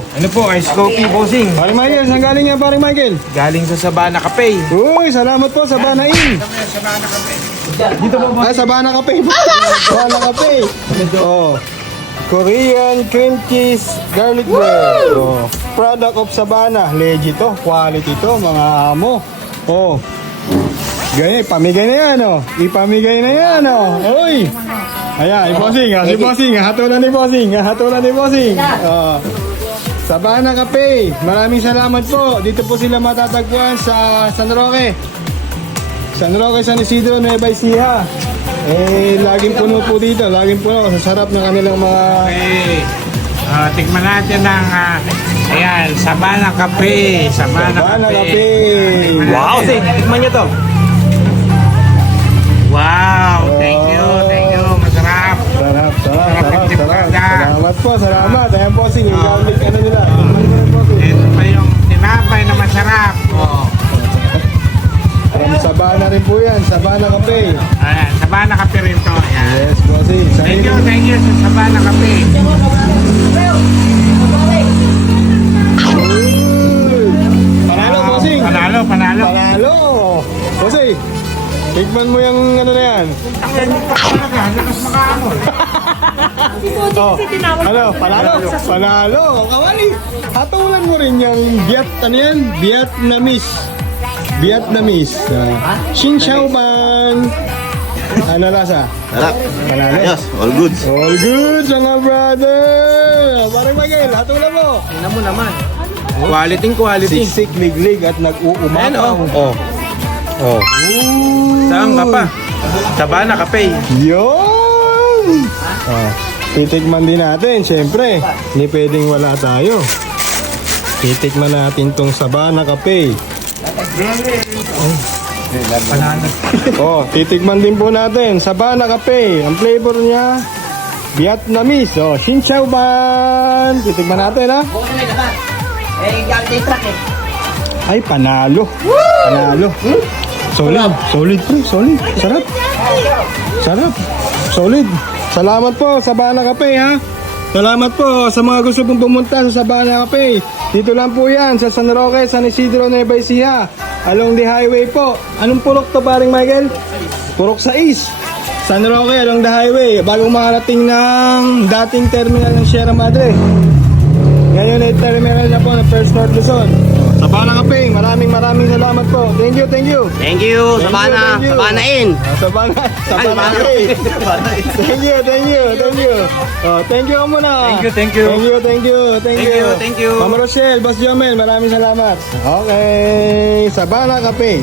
Ano po, ice coffee, bossing. Paring Michael, saan galing yan, Paring Michael? Galing sa Sabana Cafe. Uy, salamat po, Sabana Inn. Dito po, boss. Ay, Sabana Cafe. Sabana Cafe. Oh. Korean cream cheese garlic bread. Oh. Product of Sabana. Legit to. Quality to, mga amo. Oh. Ganyan, pamigay na yan, oh. Ipamigay na yan, oh. Uy. Ayan, bossing, si bossing. Hatulan ni bossing. Hatulan ni bossing. Oh. Sabana Cafe. Maraming salamat po. Dito po sila matatagpuan sa San Roque. San Roque, San Isidro, Nueva Ecija. Laging puno po dito. Laging puno. Sa sarap ng kanilang mga... Okay. Tikman natin ng ayan, Sabana Cafe. Sabana Cafe. Wow, tikman nyo to. Wow, thank you. Masarap. Sarap. Sarap. Salamat po, salamat. Ayan po, sing. Yung garlic, ano nila. Ito pa yung tinapay na masarap. From Sabana rin po yan. Sabana Cafe. Ayan, Sabana Cafe rin to. Ayan. Yes, bossing. Thank you sa Sabana Cafe. Panalo, bossing. Panalo. Panalo. Bossing, tikman mo yung ano na yan. Lakas makaamon. Oh, ano, panalo. Kawali, hatulan mo rin yung Vietnamese. Xin Chao Ban. Ano lasa? Sarap. Panalo. Ayos, all goods. All good, mga brother. Parang Miguel, hatulan mo. Tingnan mo naman. Quality. Siksik, liglig at nag-uumapaw. Oh. Saan ka pa? Sabana Cafe. Yun! Oh, titikman din natin, syempre. Hindi pwedeng wala tayo. Titikman natin tong Sabana Cafe. Oh, titikman din po natin Sabana Cafe. Ang flavor niya Vietnamese. Oh, Xin Chao Ban. Titikman natin, ha? Ay, panalo. Panalo. Solid, pre. Solid. Sarap. Solid. Salamat po, Sabana Cafe, ha? Salamat po sa mga gusto pong pumunta sa Sabana Cafe. Dito lang po yan, sa San Roque, San Isidro, Nueva Ecija. Along the highway po. Anong purok to, Paring Michael? Purok 6. San Roque, along the highway. Bagong makarating ng dating terminal ng Sierra Madre. Ngayon ay terminal na po ng First North Luzon. Sabana Cafe, maraming salamat po. Thank you. Thank you, Thank you. Sabana Inn. Sabana Cafe. Thank you. Oh, thank you ka muna. Thank you. Ma'am Rochelle, Boss Jomel, maraming salamat. Okay, Sabana Cafe.